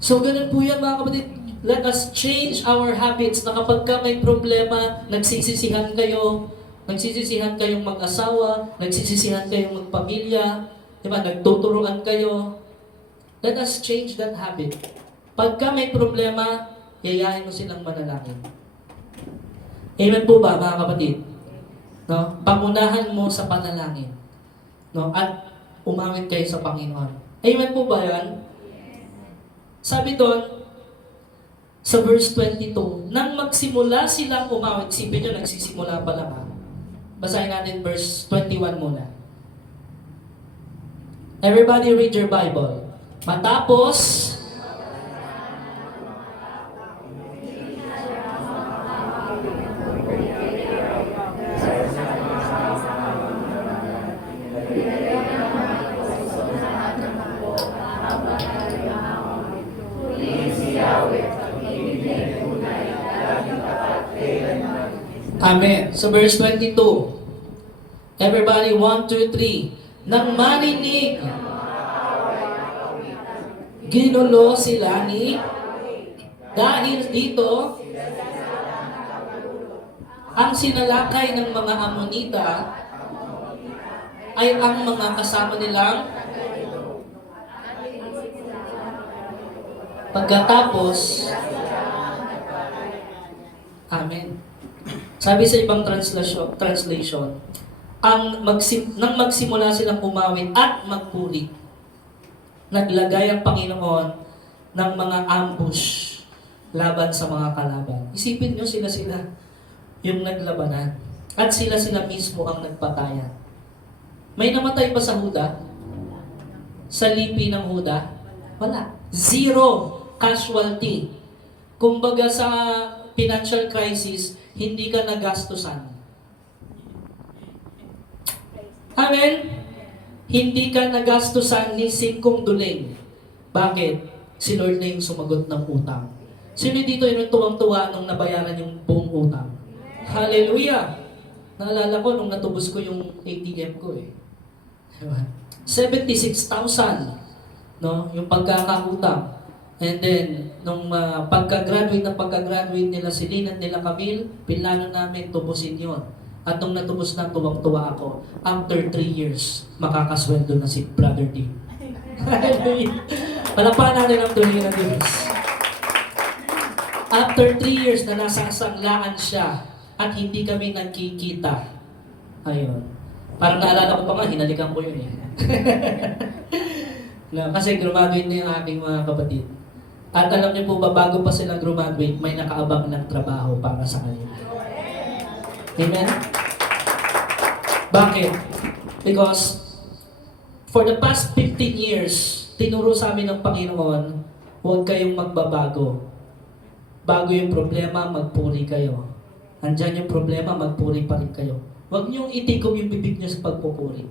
So, ganun po yan, mga kapatid. Let us change our habits na kapag ka may problema, nagsisisihan kayong mag-asawa, nagsisisihan kayong magpamilya, diba, nagtuturuan kayo. Let us change that habit. Pagka may problema, yayain mo silang manalangin. Amen po ba, mga kapatid? No? Pangunahan mo sa panalangin. No? At umawit kayo sa Panginoon. Amen po ba yan? Sabi doon, sa verse 22, nang magsimula silang umawit, sipin nyo, nagsisimula pa lang ha. Basahin natin verse 21 muna. Everybody read your Bible. Matapos, Amen. So verse 22. Everybody, 1, 2, 3. Nang marinig, ginulo sila ni, dahil dito, ang sinalakay ng mga Amonita ay ang mga kasama nilang pagkatapos. Amen. Sabi sa ibang translation, nang magsimula silang umawit at magpuri, naglagay ang Panginoon ng mga ambush laban sa mga kalaban. Isipin nyo sila yung naglabanan. At sila mismo ang nagpatayan. May namatay ba sa Huda? Sa lipi ng Huda? Wala. Zero casualty. Kumbaga sa financial crisis, hindi ka nagastusan. Amen? Hindi ka nagastusan ni singkong duling. Bakit? Si Lord na yung sumagot ng utang. Sino dito yung tuwang-tuwa nung nabayaran yung buong utang? Hallelujah! Naalala ko nung natubos ko yung ATM ko eh. 76,000, no? Yung pagkakautang. And then, nung pagka-graduate nila si Lynn at nila Camille, pinlano namin tubusin yon. At nung natubos na, tuwang-tuwa ako. After 3 years, makakasweldo na si Brother D. Palapahan natin ang tuloy ng Diyos. After 3 years na nasa sanglaan siya at hindi kami nagkikita. Ayun. Parang naalala ko pa nga, hinalikan ko yun eh. No, kasi graduate na yung aking mga kapatid. At alam niyo po ba, bago pa silang graduate, may nakaabang ng trabaho para sa kanila. Amen? Bakit? Because for the past 15 years, tinuro sa amin ng Panginoon, huwag kayong magbabago. Bago yung problema, magpuri kayo. Andyan yung problema, magpuri pa rin kayo. Huwag niyong itikom yung bibig niyo sa pagpupuri.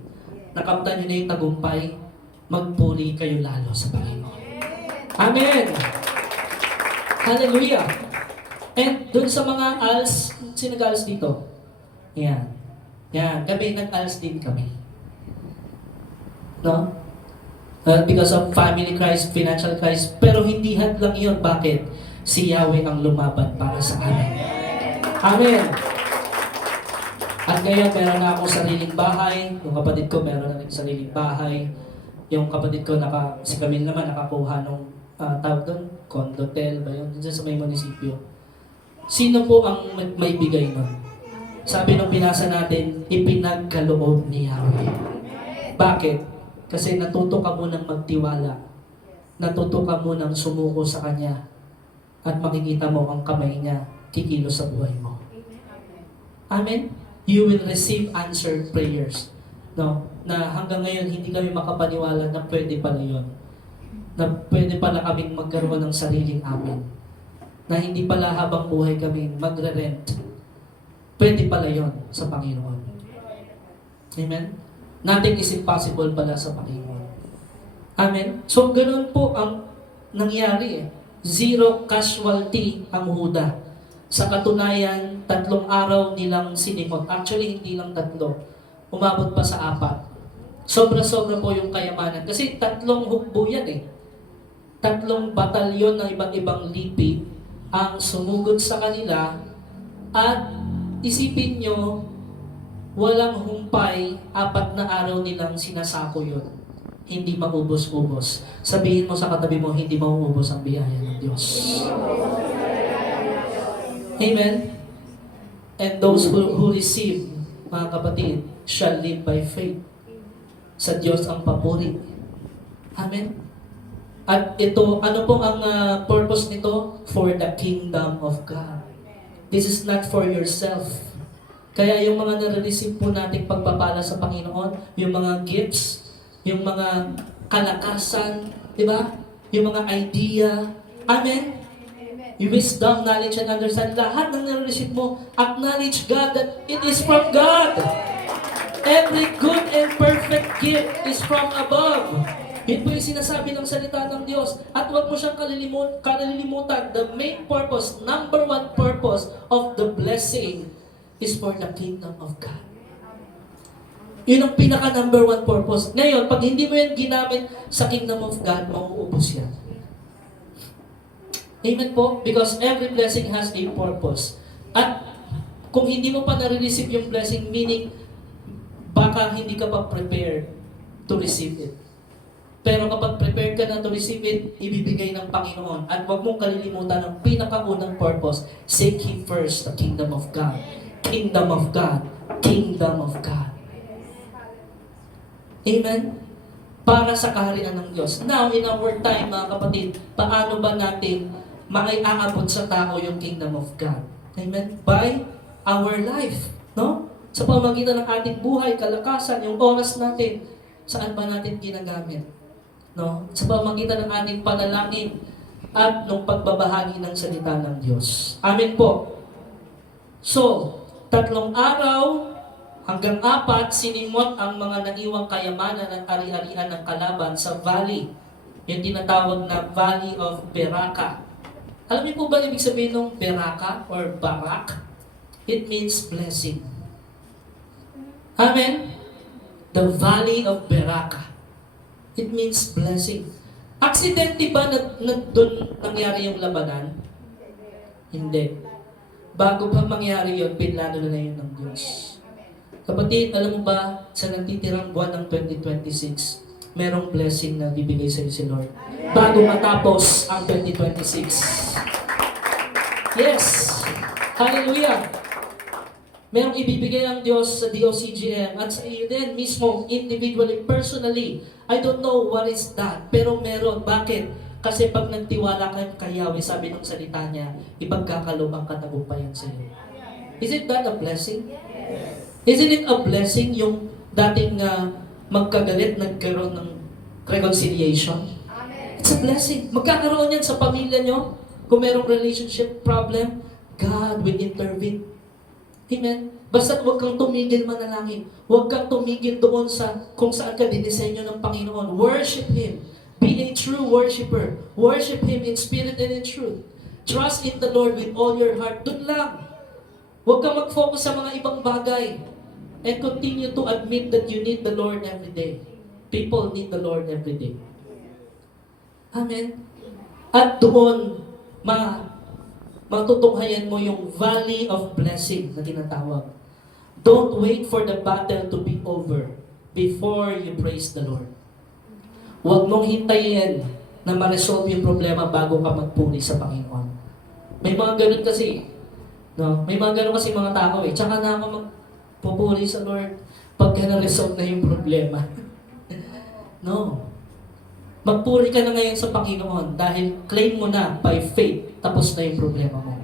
Nakamtan niyo na yung tagumpay, magpuri kayo lalo sa Panginoon. Amen! Hallelujah! And dun sa mga ALS, sino nag-ALS dito? Yan. Yan. Kami nag-ALS din kami. No? Because of family crisis, financial crisis. Pero hindi hadlang yun. Bakit? Si Yahweh ang lumaban para sa amin. Amen! At ngayon, meron na akong sariling bahay. Yung kapatid ko, meron na rin sariling bahay. Yung kapatid ko, si Camille naman, nakakuha nung tawag doon, condotel ba yun? Diyan sa may munisipyo. Sino po ang may bigay nun? Sabi nung binasa natin, ipinagkaloob ni Yahweh. Bakit? Kasi natuto ka munang magtiwala. Natuto ka munang sumuko sa Kanya. At makikita mo ang kamay niya kikilos sa buhay mo. Amen? You will receive answered prayers. No? Na hanggang ngayon, hindi kami makapaniwala na pwede pala yun. Na pwede pala kaming magkaroon ng sariling amin. Na hindi pala habang buhay kami magre-rent. Pwede pala yon sa Panginoon. Amen? Nothing is impossible pala sa Panginoon. Amen? So, ganun po ang nangyari eh. Zero casualty ang Huda. Sa katunayan, 3 araw nilang sinimot. Actually, hindi lang 3. Umabot pa sa 4. Sobra-sobra po yung kayamanan. Kasi 3 hukbo yan eh. 3 batalyon ng iba't ibang lipi ang sumugod sa kanila at isipin nyo, walang humpay, 4 na araw nilang sinasako yun. Hindi maubos-ubos. Sabihin mo sa katabi mo, hindi mauubos ang biyaya ng Diyos. Amen? And those who receive, mga kapatid, shall live by faith. Sa Diyos ang papuri. Amen? At ito, ano pong ang purpose nito? For the kingdom of God. This is not for yourself. Kaya yung mga nare-receive po nating pagpapala sa Panginoon, yung mga gifts, yung mga kalakasan, di ba? Yung mga idea. Amen? Yung wisdom, knowledge, and understanding. Lahat ng nare-receive mo, acknowledge God that it is from God. Every good and perfect gift is from above. Yun po yung sinasabi ng salita ng Diyos. At huwag mo siyang kalilimutan. The main purpose, number 1 purpose of the blessing is for the kingdom of God. Yun ang pinaka number 1 purpose. Ngayon, pag hindi mo yan ginamit sa kingdom of God, mauubos yan. Amen po? Because every blessing has a purpose. At kung hindi mo pa nare-receive yung blessing, meaning, baka hindi ka pa prepared to receive it. Pero kapag prepared ka na to receive it, ibibigay ng Panginoon. At huwag mong kalilimutan ang pinakaunang purpose. Seek ye first the kingdom of God. Kingdom of God. Kingdom of God. Amen? Para sa kaharian ng Diyos. Now, in our time, mga kapatid, paano ba natin maiaabot sa tao yung kingdom of God? Amen? By our life. No? Sa pamagitan ng ating buhay, kalakasan, yung oras natin, saan ba natin ginagamit? No? Sa pamagitan ng ating panalangin at ng pagbabahagi ng salita ng Diyos. Amen po. So, 3 araw hanggang 4, sinimot ang mga naiwang kayamanan at ari-arian ng kalaban sa valley. Yung tinatawag na Valley of Beraka. Alam niyo po ba ibig sabihin ng Beraka or Barak? It means blessing. Amen? The Valley of Beraka. It means blessing. Aksidente ba na doon nangyari yung labanan? Hindi. Bago pa mangyari yun, pinlano na yun ng Diyos. Kapatid, alam mo ba, sa natitirang buwan ng 2026, merong blessing na bibigay sa iyo si Lord. Bago matapos ang 2026. Yes! Hallelujah! Merong ibibigay ang Diyos sa DOCGM at sa iyo din mismo, individually, personally. I don't know what is that, pero meron. Bakit? Kasi pag nagtiwala ka kay Yahweh, sabi ng salita niya, ipagkakalob ang katagumpayan sa iyo. Isn't that a blessing? Isn't it a blessing yung dating magkagalit, nagkaroon ng reconciliation? It's a blessing. Magkakaroon yan sa pamilya nyo. Kung merong relationship problem, God will intervene. Amen? Basta huwag kang tumigil manalangin. Huwag kang tumigil doon sa kung saan ka dinisenyo ng Panginoon. Worship Him. Be a true worshiper. Worship Him in spirit and in truth. Trust in the Lord with all your heart. Doon lang. Huwag kang mag-focus sa mga ibang bagay. And continue to admit that you need the Lord every day. People need the Lord every day. Amen? At doon, matutunghayan mo yung valley of blessing na tinatawag. Don't wait for the battle to be over before you praise the Lord. Huwag mong hintayin na ma-resolve yung problema bago ka magpuri sa Panginoon. May mga ganun kasi, no? May mga ganun kasi mga tao eh. Tsaka na ako magpupuri sa Lord pagka na-resolve na yung problema. No. Magpuri ka na ngayon sa Panginoon dahil claim mo na by faith, tapos na yung problema mo.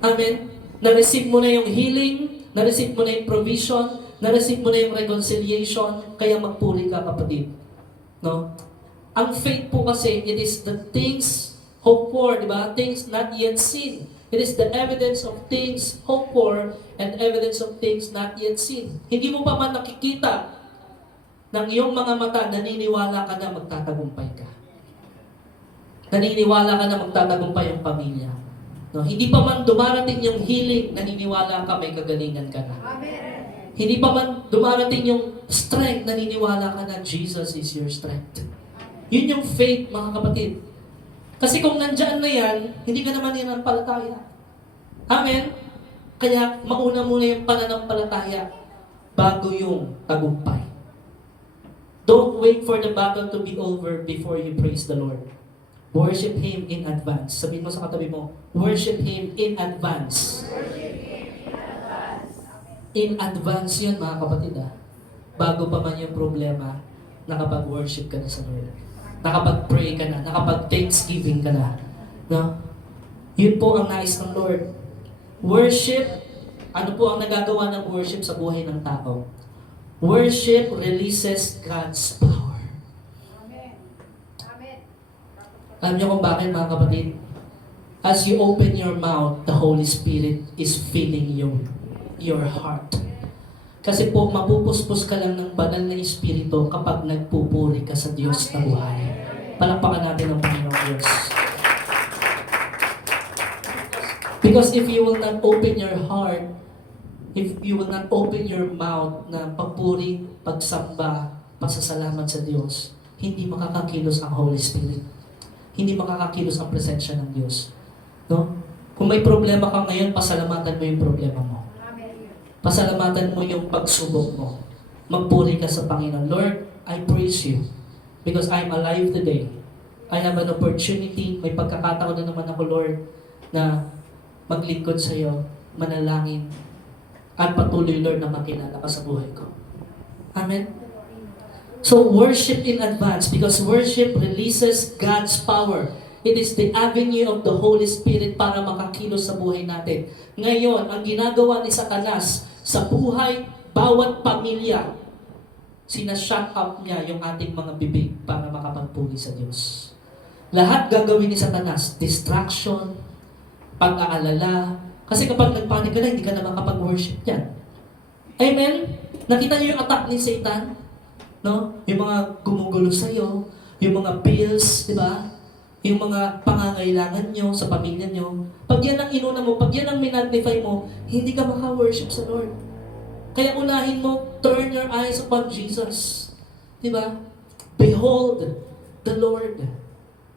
Amen? Na-receive mo na yung healing, na-receive mo na yung provision, na-receive mo na yung reconciliation, kaya magpuri ka, kapatid. No? Ang faith po kasi, it is the things hoped for, di ba? Things not yet seen. It is the evidence of things hoped for and evidence of things not yet seen. Hindi mo pa man nakikita ng iyong mga mata, naniniwala ka na magtatagumpay ka. Naniniwala ka na magtatagumpay ang pamilya. No? Hindi pa man dumarating yung healing, naniniwala ka may kagalingan ka na. Amen. Hindi pa man dumarating yung strength, naniniwala ka na Jesus is your strength. Yun yung faith, mga kapatid. Kasi kung nandyan na yan, hindi ka naman nanampalataya. Amen? Kaya mauna muna yung pananampalataya bago yung tagumpay. Don't wait for the battle to be over before you praise the Lord. Worship Him in advance. Sabihin mo sa katabi mo, worship Him in advance. In advance yun, mga kapatid. Bago pa man yung problema, nakapag-worship ka na sa Lord. Nakapag-pray ka na, nakapag-thanksgiving ka na. No? Yun po ang nais ng Lord. Worship, ano po ang nagagawa ng worship sa buhay ng tao? Worship releases God's power. Amen. Amen. Alam niyo kung bakit, mga kapatid? As you open your mouth, the Holy Spirit is filling your heart. Kasi po, mapupuspos ka lang ng banal na Espiritu kapag nagpupuri ka sa Diyos na buhay. Palakpakan natin ang Panginoong Diyos. Because if you will not open your heart, if you will not open your mouth na pagpuri, pagsamba, pasasalamat sa Diyos, hindi makakakilos ang Holy Spirit. Hindi makakakilos ang presensya ng Diyos. No? Kung may problema ka ngayon, pasalamatan mo yung problema mo. Pasalamatan mo yung pagsubok mo. Magpuri ka sa Panginoon. Lord, I praise you because I'm alive today. I have an opportunity. May pagkakataon na naman ako, Lord, na maglingkod sa iyo, manalangin, at patuloy, Lord, na makilala ka sa buhay ko. Amen? So, worship in advance because worship releases God's power. It is the avenue of the Holy Spirit para makakilos sa buhay natin. Ngayon, ang ginagawa ni Satanas sa buhay, bawat pamilya, sinashut up niya yung ating mga bibig para makapagpuri sa Diyos. Lahat gagawin ni Satanas, distraction, pag-aalala. Kasi kapag nagpanik ka na, hindi ka na makapag-worship yan. Amen? Nakita niyo yung attack ni Satan? No? Yung mga gumugulo sa'yo, yung mga bills, di ba? Yung mga pangangailangan nyo sa pamilya nyo. Pag yan ang inuna mo, pag yan ang minagnify mo, hindi ka maka-worship sa Lord. Kaya unahin mo, turn your eyes upon Jesus. Diba? Behold the Lord.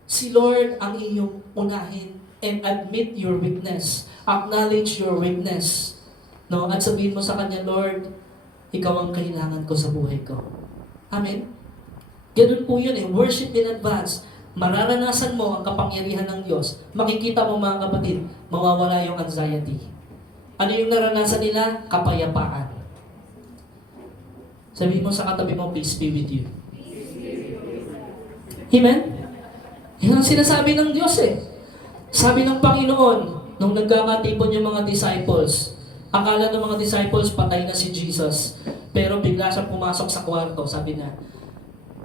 Si Lord ang iyong unahin and admit your weakness. Acknowledge your weakness. No? At sabihin mo sa Kanya, Lord, Ikaw ang kailangan ko sa buhay ko. Amen? Ganun po yun eh. Worship in advance. Mararanasan mo ang kapangyarihan ng Diyos. Makikita mo, mga kapatid, mawawala yung anxiety. Ano yung naranasan nila? Kapayapaan. Sabihin mo sa katabi mo, peace be with you. Amen? Yan ang sinasabi ng Diyos eh. Sabi ng Panginoon, nung nagkakatipon yung mga disciples, akala ng mga disciples patay na si Jesus. Pero bigla siyang pumasok sa kwarto, sabi na,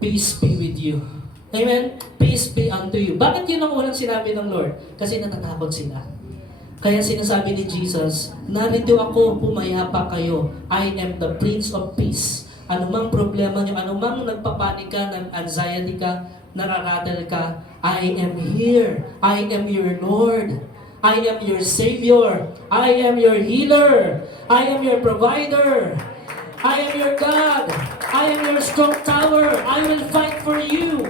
peace be with you. Amen? Peace be unto you. Bakit yun ang unang sinabi ng Lord? Kasi natatakot sila. Kaya sinasabi ni Jesus, narito ako, pumayapa kayo. I am the Prince of Peace. Anumang problema nyo, anumang nagpapanik ka, anxiety ka, nararatel ka, I am here. I am your Lord. I am your Savior. I am your healer. I am your provider. I am your God. I am your strong tower. I will fight for you.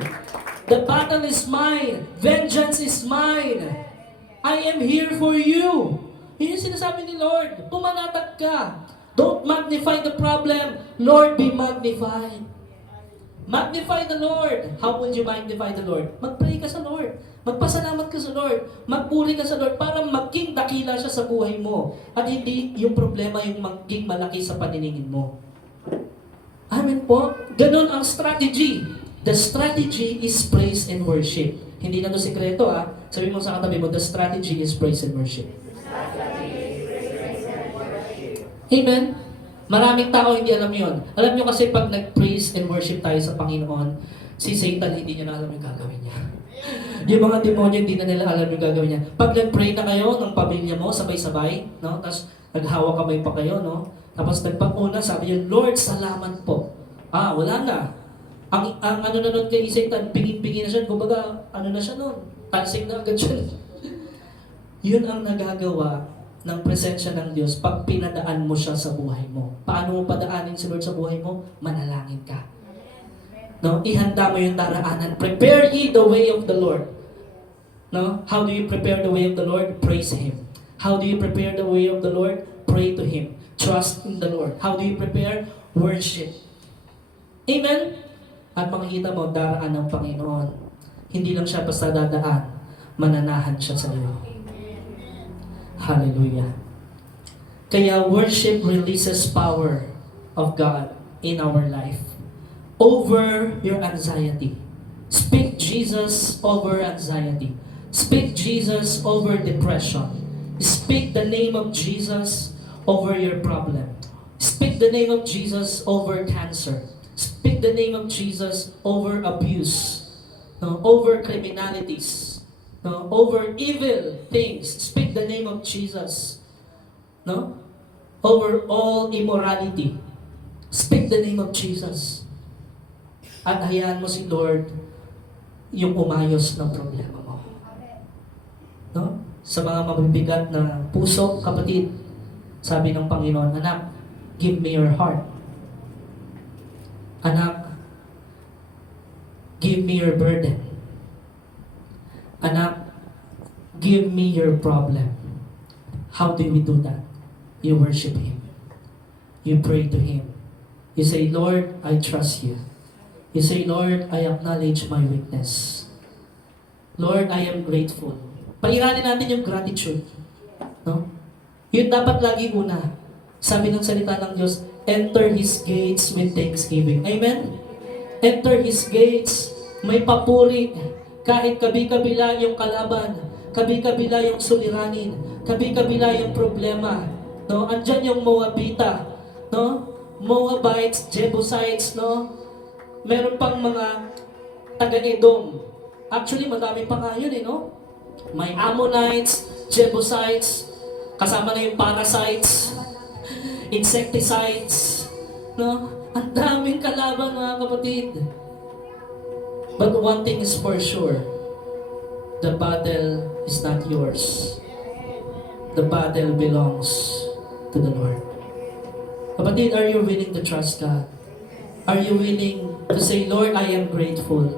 The battle is mine. Vengeance is mine. I am here for you. Yun yung sinasabi ni Lord. Pumanatag ka. Don't magnify the problem. Lord, be magnified. Magnify the Lord. How would you magnify the Lord? Mag-pray ka sa Lord. Magpasalamat ka sa Lord. Magpuri ka sa Lord para maging dakila siya sa buhay mo. At hindi yung problema yung maging malaki sa paniningin mo. Amen po. Ganon ang strategy. The strategy is praise and worship. Hindi na to sikreto ha. Sabi mo sa katabi mo, the strategy is praise and worship. Amen? Maraming tao hindi alam yon. Alam nyo kasi pag nag-praise and worship tayo sa Panginoon, si Satan hindi niya na alam yung gagawin niya. Yung mga demonyo hindi na nila alam yung gagawin niya. Pag nag-pray na kayo ng pamilya mo, sabay-sabay, no? Tapos naghawa kamay pa kayo, no? Tapos nagpapuna, sabi niyo, Lord, salamat po. Wala na. Ang ano na nun kay Satan, pingin-pingin na siya. Kumbaga, ano na siya nun? Tansing na agad siya. Yun ang nagagawa ng presensya ng Diyos pag pinadaan mo siya sa buhay mo. Paano mo padaanin si Lord sa buhay mo? Manalangin ka. No? Ihanda mo yung daraanan. Prepare ye the way of the Lord. No? How do you prepare the way of the Lord? Praise Him. How do you prepare the way of the Lord? Pray to Him. Trust in the Lord. How do you prepare? Worship. Amen? At makikita mo, daraan ng Panginoon. Hindi lang siya basta dadaan. Mananahan siya sa iyo. Hallelujah. Kaya worship releases power of God in our life. Over your anxiety. Speak Jesus over anxiety. Speak Jesus over depression. Speak the name of Jesus over your problem. Speak the name of Jesus over cancer. Speak the name of Jesus over abuse. No, over criminalities. No, over evil things. Speak the name of Jesus. No? Over all immorality. Speak the name of Jesus. At hayaan mo si Lord yung umayos ng problema mo. No? Sa mga mabibigat na puso, kapatid, sabi ng Panginoon, anak, give me your heart. Anak, give me your burden. Anak, give me your problem. How do we do that? You worship Him. You pray to Him. You say, Lord, I trust You. You say, Lord, I acknowledge my weakness. Lord, I am grateful. Pairanin natin yung gratitude. No? Yun dapat lagi una. Sabi ng salita ng Diyos, enter His gates with thanksgiving. Amen? Enter His gates, may papuri. Kahit kabi-kabila yung kalaban, kabi-kabila yung suliranin, kabi-kabila yung problema, no? Andyan yung Moabita, no? Moabites, Jebusites, no? Meron pang mga taga-Edom. Actually, madami pa nga yun, no? May Ammonites, Jebusites, kasama na yung parasites, insecticides, no? Ang daming kalaban, mga kapatid. But one thing is for sure, the battle is not yours. The battle belongs to the Lord. Kapatid, are you willing to trust God? Are you willing to say, Lord, I am grateful?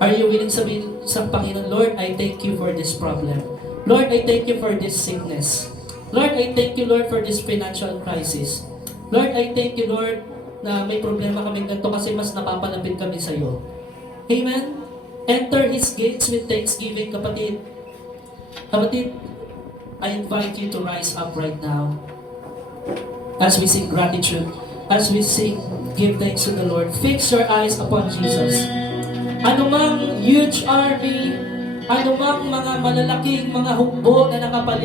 Are you willing sabihin sa Panginoon, Lord, I thank You for this problem. Lord, I thank You for this sickness. Lord, I thank You, Lord, for this financial crisis. Lord, I thank You, Lord, na may problema kami ganito kasi mas napapalapit kami sa Iyo. Amen? Enter His gates with thanksgiving, kapatid. Kapatid, I invite you to rise up right now. As we sing gratitude, as we sing, give thanks to the Lord. Fix your eyes upon Jesus. Anumang huge army, anumang mga malalaking mga hukbo na nakapaligid